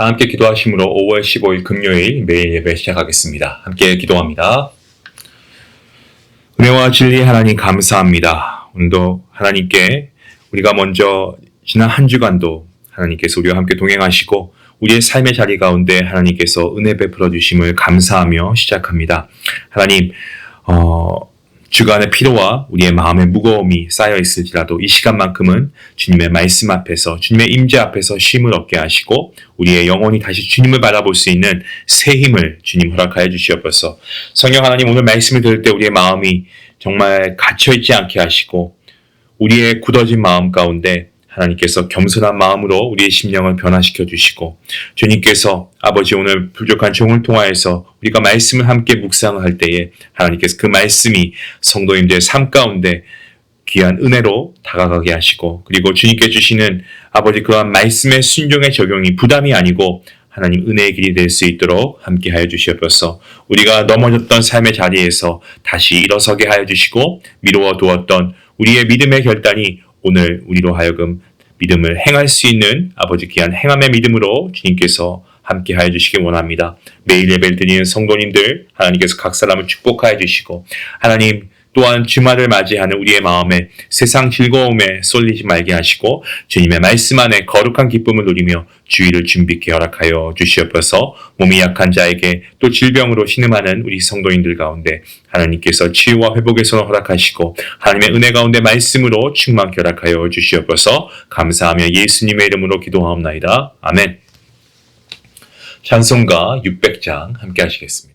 다 함께 기도하심으로 5월 15일 금요일 매일 예배 시작하겠습니다. 함께 기도합니다. 은혜와 진리 하나님 감사합니다. 오늘도 하나님께 우리가 먼저 지난 한 주간도 하나님께서 우리와 함께 동행하시고 우리의 삶의 자리 가운데 하나님께서 은혜 베풀어 주심을 감사하며 시작합니다. 하나님, 주간의 피로와 우리의 마음의 무거움이 쌓여 있을지라도 이 시간만큼은 주님의 말씀 앞에서, 주님의 임재 앞에서 쉼을 얻게 하시고 우리의 영혼이 다시 주님을 바라볼 수 있는 새 힘을 주님 허락하여 주시옵소서. 성령 하나님, 오늘 말씀을 들을 때 우리의 마음이 정말 갇혀있지 않게 하시고 우리의 굳어진 마음 가운데 하나님께서 겸손한 마음으로 우리의 심령을 변화시켜 주시고 주님께서 아버지 오늘 부족한 종을 통하여서 우리가 말씀을 함께 묵상할 때에 하나님께서 그 말씀이 성도님들의 삶 가운데 귀한 은혜로 다가가게 하시고 그리고 주님께 주시는 아버지 그한 말씀의 순종의 적용이 부담이 아니고 하나님 은혜의 길이 될 수 있도록 함께 하여 주시옵소서. 우리가 넘어졌던 삶의 자리에서 다시 일어서게 하여 주시고 미루어 두었던 우리의 믿음의 결단이 오늘 우리로 하여금 믿음을 행할 수 있는 아버지 귀한 행함의 믿음으로 주님께서 함께 하여 주시기 원합니다. 매일 예배를 드리는 성도님들 하나님께서 각 사람을 축복하여 주시고 하나님 또한 주말을 맞이하는 우리의 마음에 세상 즐거움에 쏠리지 말게 하시고 주님의 말씀 안에 거룩한 기쁨을 누리며 주의를 준비케 허락하여 주시옵소서. 몸이 약한 자에게 또 질병으로 신음하는 우리 성도인들 가운데 하나님께서 치유와 회복의 손을 허락하시고 하나님의 은혜 가운데 말씀으로 충만케 허락하여 주시옵소서. 감사하며 예수님의 이름으로 기도하옵나이다. 아멘. 찬송가 600장 함께 하시겠습니다.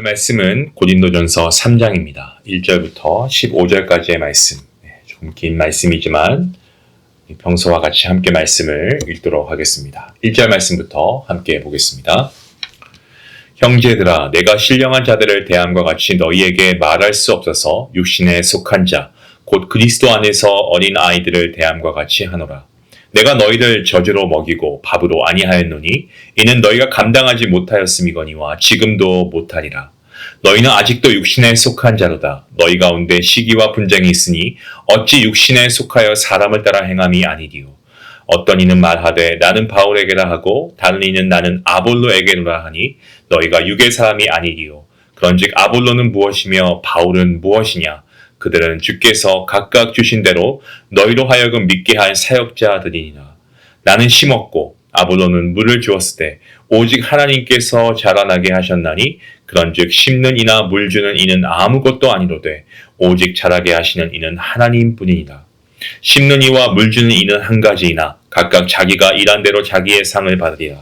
오늘 말씀은 고린도전서 3장입니다. 1절부터 15절까지의 말씀. 좀 긴 말씀이지만 평소와 같이 함께 말씀을 읽도록 하겠습니다. 1절 말씀부터 함께 보겠습니다. 형제들아, 내가 신령한 자들을 대함과 같이 너희에게 말할 수 없어서 육신에 속한 자, 곧 그리스도 안에서 어린 아이들을 대함과 같이 하노라. 내가 너희를 젖으로 먹이고 밥으로 아니하였노니 이는 너희가 감당하지 못하였음이거니와 지금도 못하리라. 너희는 아직도 육신에 속한 자로다. 너희 가운데 시기와 분쟁이 있으니 어찌 육신에 속하여 사람을 따라 행함이 아니리요. 어떤 이는 말하되 나는 바울에게라 하고 다른 이는 나는 아볼로에게로라 하니 너희가 육의 사람이 아니리요. 그런즉 아볼로는 무엇이며 바울은 무엇이냐? 그들은 주께서 각각 주신 대로 너희로 하여금 믿게 한 사역자들이니라. 나는 심었고 아볼로는 물을 주었으되 오직 하나님께서 자라나게 하셨나니 그런즉 심는 이나 물 주는 이는 아무것도 아니로되 오직 자라게 하시는 이는 하나님뿐이니라. 심는 이와 물 주는 이는 한 가지이나 각각 자기가 일한 대로 자기의 상을 받으리라.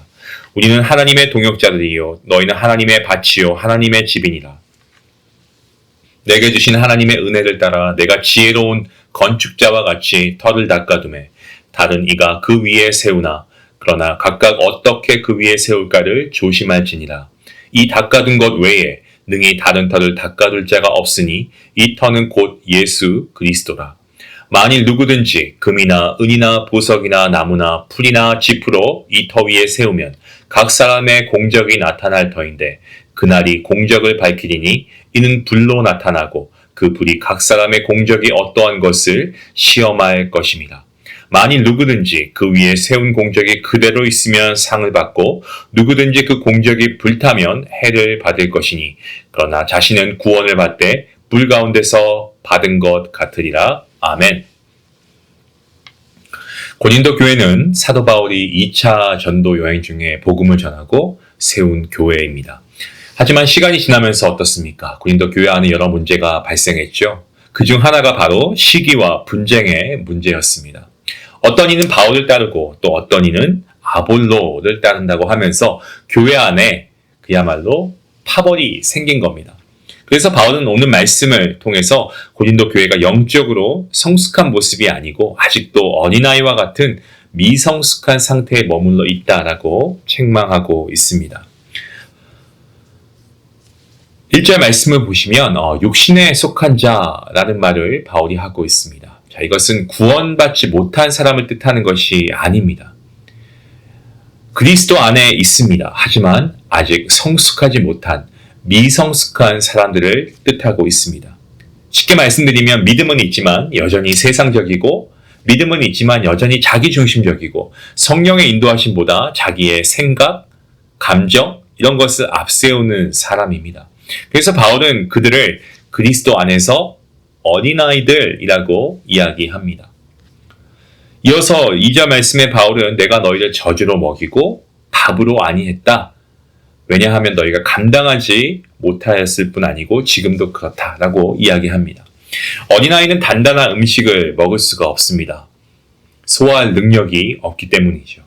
우리는 하나님의 동역자들이요 너희는 하나님의 밭이요 하나님의 집이니라. 내게 주신 하나님의 은혜를 따라 내가 지혜로운 건축자와 같이 터를 닦아두매 다른 이가 그 위에 세우나 그러나 각각 어떻게 그 위에 세울까를 조심할지니라. 이 닦아둔 것 외에 능히 다른 터를 닦아둘 자가 없으니 이 터는 곧 예수 그리스도라. 만일 누구든지 금이나 은이나 보석이나 나무나 풀이나 짚으로 이 터 위에 세우면 각 사람의 공적이 나타날 터인데 그날이 공적을 밝히리니 이는 불로 나타나고 그 불이 각 사람의 공적이 어떠한 것을 시험할 것입니다. 만일 누구든지 그 위에 세운 공적이 그대로 있으면 상을 받고 누구든지 그 공적이 불타면 해를 받을 것이니 그러나 자신은 구원을 받되 불 가운데서 받은 것 같으리라. 아멘. 고린도 교회는 사도 바울이 2차 전도 여행 중에 복음을 전하고 세운 교회입니다. 하지만 시간이 지나면서 어떻습니까? 고린도 교회 안에 여러 문제가 발생했죠. 그중 하나가 바로 시기와 분쟁의 문제였습니다. 어떤 이는 바울을 따르고 또 어떤 이는 아볼로를 따른다고 하면서 교회 안에 그야말로 파벌이 생긴 겁니다. 그래서 바울은 오늘 말씀을 통해서 고린도 교회가 영적으로 성숙한 모습이 아니고 아직도 어린아이와 같은 미성숙한 상태에 머물러 있다라고 책망하고 있습니다. 1절 말씀을 보시면 육신에 속한 자라는 말을 바울이 하고 있습니다. 자, 이것은 구원받지 못한 사람을 뜻하는 것이 아닙니다. 그리스도 안에 있습니다. 하지만 아직 성숙하지 못한 미성숙한 사람들을 뜻하고 있습니다. 쉽게 말씀드리면 믿음은 있지만 여전히 세상적이고 믿음은 있지만 여전히 자기중심적이고 성령의 인도하심보다 자기의 생각, 감정 이런 것을 앞세우는 사람입니다. 그래서 바울은 그들을 그리스도 안에서 어린아이들이라고 이야기합니다. 이어서 2절 말씀에 바울은 내가 너희를 젖으로 먹이고 밥으로 아니했다. 왜냐하면 너희가 감당하지 못하였을 뿐 아니고 지금도 그렇다라고 이야기합니다. 어린아이는 단단한 음식을 먹을 수가 없습니다. 소화할 능력이 없기 때문이죠.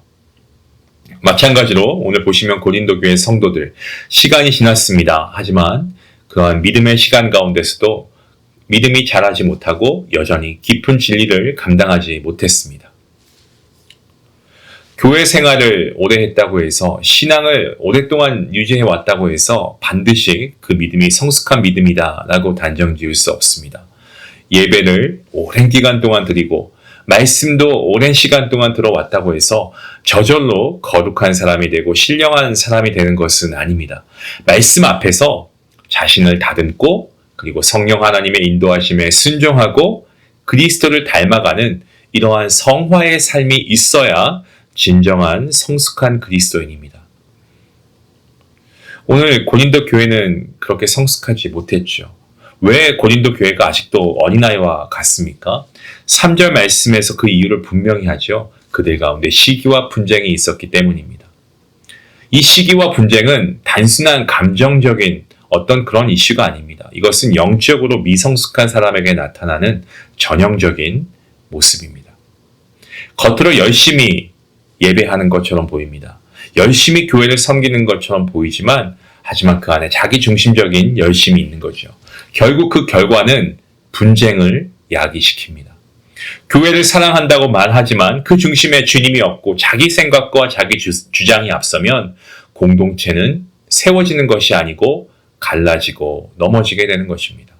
마찬가지로 오늘 보시면 고린도 교회 성도들 시간이 지났습니다. 하지만 그러한 믿음의 시간 가운데서도 믿음이 자라지 못하고 여전히 깊은 진리를 감당하지 못했습니다. 교회 생활을 오래 했다고 해서 신앙을 오랫동안 유지해 왔다고 해서 반드시 그 믿음이 성숙한 믿음이다라고 단정 지을 수 없습니다. 예배를 오랜 기간 동안 드리고 말씀도 오랜 시간 동안 들어왔다고 해서 저절로 거룩한 사람이 되고 신령한 사람이 되는 것은 아닙니다. 말씀 앞에서 자신을 다듬고 그리고 성령 하나님의 인도하심에 순종하고 그리스도를 닮아가는 이러한 성화의 삶이 있어야 진정한 성숙한 그리스도인입니다. 오늘 고린도 교회는 그렇게 성숙하지 못했죠. 왜 고린도 교회가 아직도 어린아이와 같습니까? 3절 말씀에서 그 이유를 분명히 하죠. 그들 가운데 시기와 분쟁이 있었기 때문입니다. 이 시기와 분쟁은 단순한 감정적인 어떤 그런 이슈가 아닙니다. 이것은 영적으로 미성숙한 사람에게 나타나는 전형적인 모습입니다. 겉으로 열심히 예배하는 것처럼 보입니다. 열심히 교회를 섬기는 것처럼 보이지만 하지만 그 안에 자기중심적인 열심이 있는 거죠. 결국 그 결과는 분쟁을 야기시킵니다. 교회를 사랑한다고 말하지만 그 중심에 주님이 없고 자기 생각과 자기 주장이 앞서면 공동체는 세워지는 것이 아니고 갈라지고 넘어지게 되는 것입니다.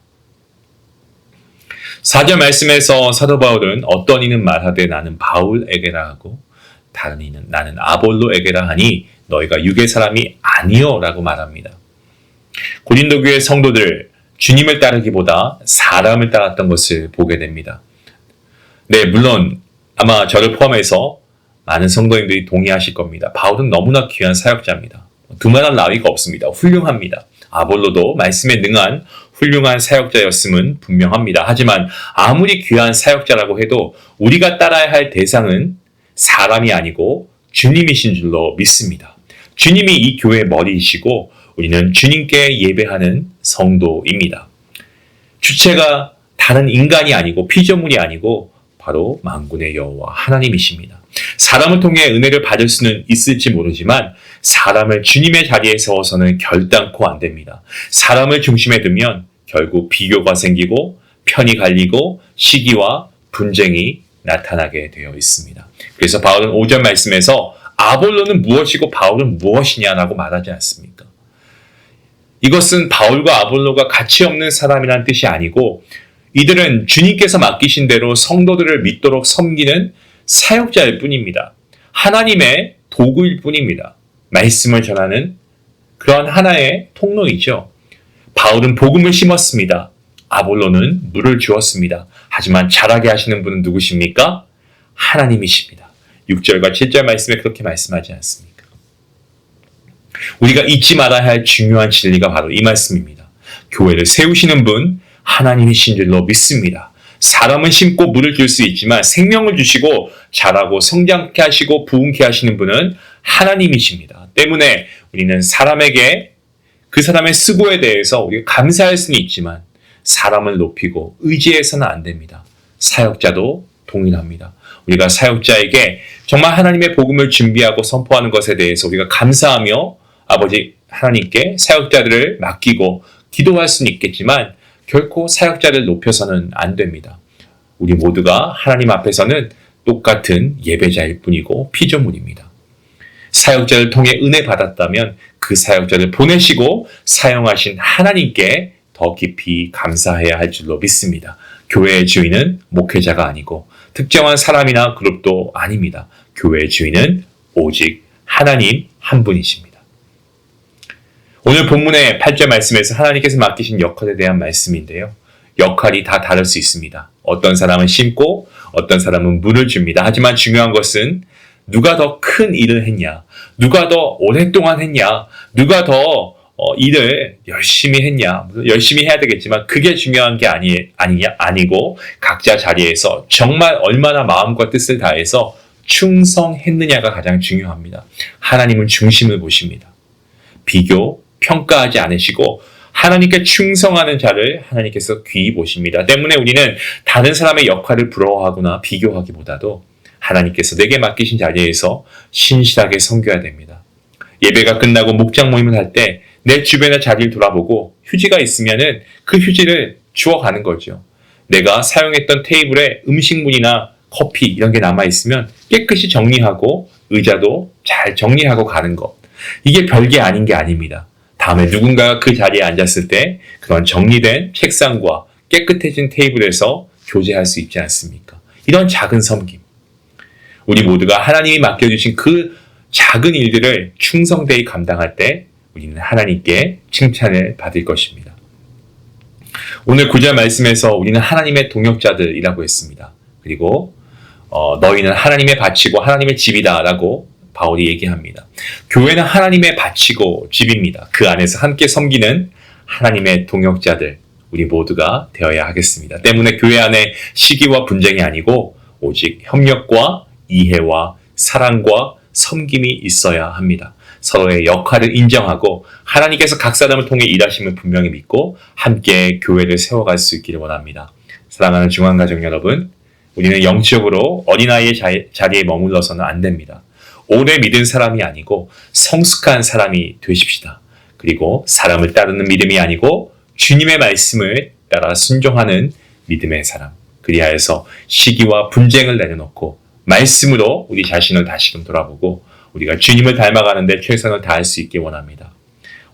4절 말씀에서 사도 바울은 어떤 이는 말하되 나는 바울에게라 하고 다른 이는 나는 아볼로에게라 하니 너희가 육의 사람이 아니요 라고 말합니다. 고린도 교회 성도들 주님을 따르기보다 사람을 따랐던 것을 보게 됩니다. 네, 물론 아마 저를 포함해서 많은 성도님들이 동의하실 겁니다. 바울은 너무나 귀한 사역자입니다. 두말할 나위가 없습니다. 훌륭합니다. 아볼로도 말씀에 능한 훌륭한 사역자였음은 분명합니다. 하지만 아무리 귀한 사역자라고 해도 우리가 따라야 할 대상은 사람이 아니고 주님이신 줄로 믿습니다. 주님이 이 교회의 머리이시고 우리는 주님께 예배하는 성도입니다. 주체가 다른 인간이 아니고 피조물이 아니고 바로 만군의 여호와 하나님이십니다. 사람을 통해 은혜를 받을 수는 있을지 모르지만 사람을 주님의 자리에 세워서는 결단코 안 됩니다. 사람을 중심에 두면 결국 비교가 생기고 편이 갈리고 시기와 분쟁이 나타나게 되어 있습니다. 그래서 바울은 5절 말씀에서 아볼로는 무엇이고 바울은 무엇이냐라고 말하지 않습니까? 이것은 바울과 아볼로가 가치 없는 사람이라는 뜻이 아니고 이들은 주님께서 맡기신 대로 성도들을 믿도록 섬기는 사역자일 뿐입니다. 하나님의 도구일 뿐입니다. 말씀을 전하는 그런 하나의 통로이죠. 바울은 복음을 심었습니다. 아볼로는 물을 주었습니다. 하지만 자라게 하시는 분은 누구십니까? 하나님이십니다. 6절과 7절 말씀에 그렇게 말씀하지 않습니까? 우리가 잊지 말아야 할 중요한 진리가 바로 이 말씀입니다. 교회를 세우시는 분 하나님이신 줄로 믿습니다. 사람은 심고 물을 줄 수 있지만 생명을 주시고 자라고 성장케 하시고 부흥케 하시는 분은 하나님이십니다. 때문에 우리는 사람에게 그 사람의 수고에 대해서 우리가 감사할 수는 있지만 사람을 높이고 의지해서는 안 됩니다. 사역자도 동일합니다. 우리가 사역자에게 정말 하나님의 복음을 준비하고 선포하는 것에 대해서 우리가 감사하며 아버지 하나님께 사역자들을 맡기고 기도할 수는 있겠지만 결코 사역자를 높여서는 안 됩니다. 우리 모두가 하나님 앞에서는 똑같은 예배자일 뿐이고 피조물입니다. 사역자를 통해 은혜 받았다면 그 사역자를 보내시고 사용하신 하나님께 더 깊이 감사해야 할 줄로 믿습니다. 교회의 주인은 목회자가 아니고 특정한 사람이나 그룹도 아닙니다. 교회의 주인은 오직 하나님 한 분이십니다. 오늘 본문의 8절 말씀에서 하나님께서 맡기신 역할에 대한 말씀인데요. 역할이 다 다를 수 있습니다. 어떤 사람은 심고 어떤 사람은 물을 줍니다. 하지만 중요한 것은 누가 더 큰 일을 했냐, 누가 더 오랫동안 했냐, 누가 더 일을 열심히 했냐, 열심히 해야 되겠지만 그게 중요한 게 아니고 각자 자리에서 정말 얼마나 마음과 뜻을 다해서 충성했느냐가 가장 중요합니다. 하나님은 중심을 보십니다. 비교, 평가하지 않으시고 하나님께 충성하는 자를 하나님께서 귀히 보십니다. 때문에 우리는 다른 사람의 역할을 부러워하거나 비교하기보다도 하나님께서 내게 맡기신 자리에서 신실하게 섬겨야 됩니다. 예배가 끝나고 목장 모임을 할 때 내 주변의 자리를 돌아보고 휴지가 있으면은 그 휴지를 주워가는 거죠. 내가 사용했던 테이블에 음식물이나 커피 이런 게 남아있으면 깨끗이 정리하고 의자도 잘 정리하고 가는 것. 이게 별게 아닌 게 아닙니다. 다음에 누군가가 그 자리에 앉았을 때 그런 정리된 책상과 깨끗해진 테이블에서 교제할 수 있지 않습니까? 이런 작은 섬김. 우리 모두가 하나님이 맡겨주신 그 작은 일들을 충성되이 감당할 때 우리는 하나님께 칭찬을 받을 것입니다. 오늘 9절 말씀에서 우리는 하나님의 동역자들이라고 했습니다. 그리고 너희는 하나님의 밭이고 하나님의 집이다 라고 바울이 얘기합니다. 교회는 하나님의 밭이고 집입니다. 그 안에서 함께 섬기는 하나님의 동역자들 우리 모두가 되어야 하겠습니다. 때문에 교회 안에 시기와 분쟁이 아니고 오직 협력과 이해와 사랑과 섬김이 있어야 합니다. 서로의 역할을 인정하고 하나님께서 각 사람을 통해 일하심을 분명히 믿고 함께 교회를 세워갈 수 있기를 원합니다. 사랑하는 중앙가족 여러분, 우리는 영적으로 어린아이의 자리에 머물러서는 안 됩니다. 오래 믿은 사람이 아니고 성숙한 사람이 되십시다. 그리고 사람을 따르는 믿음이 아니고 주님의 말씀을 따라 순종하는 믿음의 사람. 그리하여서 시기와 분쟁을 내려놓고 말씀으로 우리 자신을 다시금 돌아보고 우리가 주님을 닮아가는 데 최선을 다할 수 있기 원합니다.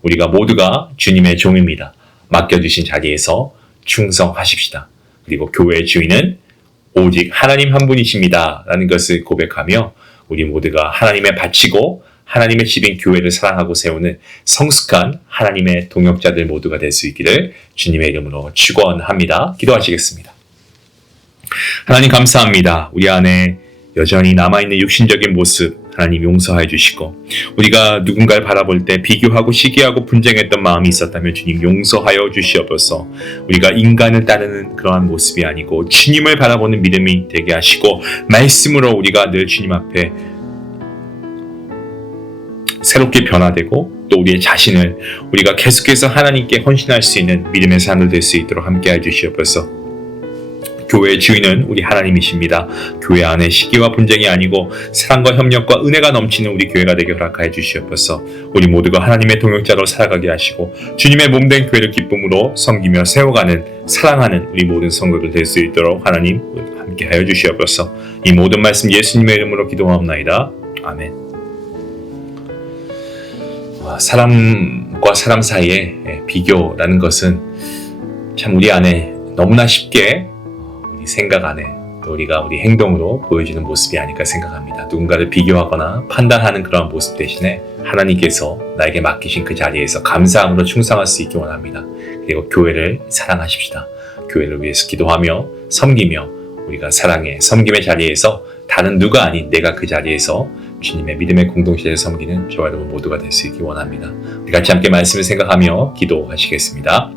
우리가 모두가 주님의 종입니다. 맡겨주신 자리에서 충성하십시다. 그리고 교회의 주인은 오직 하나님 한 분이십니다. 라는 것을 고백하며 우리 모두가 하나님의 바치고 하나님의 집인 교회를 사랑하고 세우는 성숙한 하나님의 동역자들 모두가 될 수 있기를 주님의 이름으로 축원합니다. 기도하시겠습니다. 하나님 감사합니다. 우리 안에 여전히 남아있는 육신적인 모습 하나님 용서해 주시고 우리가 누군가를 바라볼 때 비교하고 시기하고 분쟁했던 마음이 있었다면 주님 용서하여 주시옵소서. 우리가 인간을 따르는 그러한 모습이 아니고 주님을 바라보는 믿음이 되게 하시고 말씀으로 우리가 늘 주님 앞에 새롭게 변화되고 또 우리의 자신을 우리가 계속해서 하나님께 헌신할 수 있는 믿음의 삶을 될 수 있도록 함께해 주시옵소서. 교회의 주인은 우리 하나님이십니다. 교회 안에 시기와 분쟁이 아니고 사랑과 협력과 은혜가 넘치는 우리 교회가 되게 허락하여 주시옵소서. 우리 모두가 하나님의 동역자로 살아가게 하시고 주님의 몸된 교회를 기쁨으로 섬기며 세워가는 사랑하는 우리 모든 성도들 될 수 있도록 하나님 함께하여 주시옵소서. 이 모든 말씀 예수님의 이름으로 기도하옵나이다. 아멘. 사람과 사람 사이의 비교라는 것은 참 우리 안에 너무나 쉽게 우리 생각 안에 또 우리가 우리 행동으로 보여주는 모습이 아닐까 생각합니다. 누군가를 비교하거나 판단하는 그런 모습 대신에 하나님께서 나에게 맡기신 그 자리에서 감사함으로 충성할 수 있기 원합니다. 그리고 교회를 사랑하십시다. 교회를 위해서 기도하며 섬기며 우리가 사랑의 섬김의 자리에서 다른 누가 아닌 내가 그 자리에서 주님의 믿음의 공동체를 섬기는 저와 여러분 모두가 될 수 있기 원합니다. 우리 같이 함께 말씀을 생각하며 기도하시겠습니다.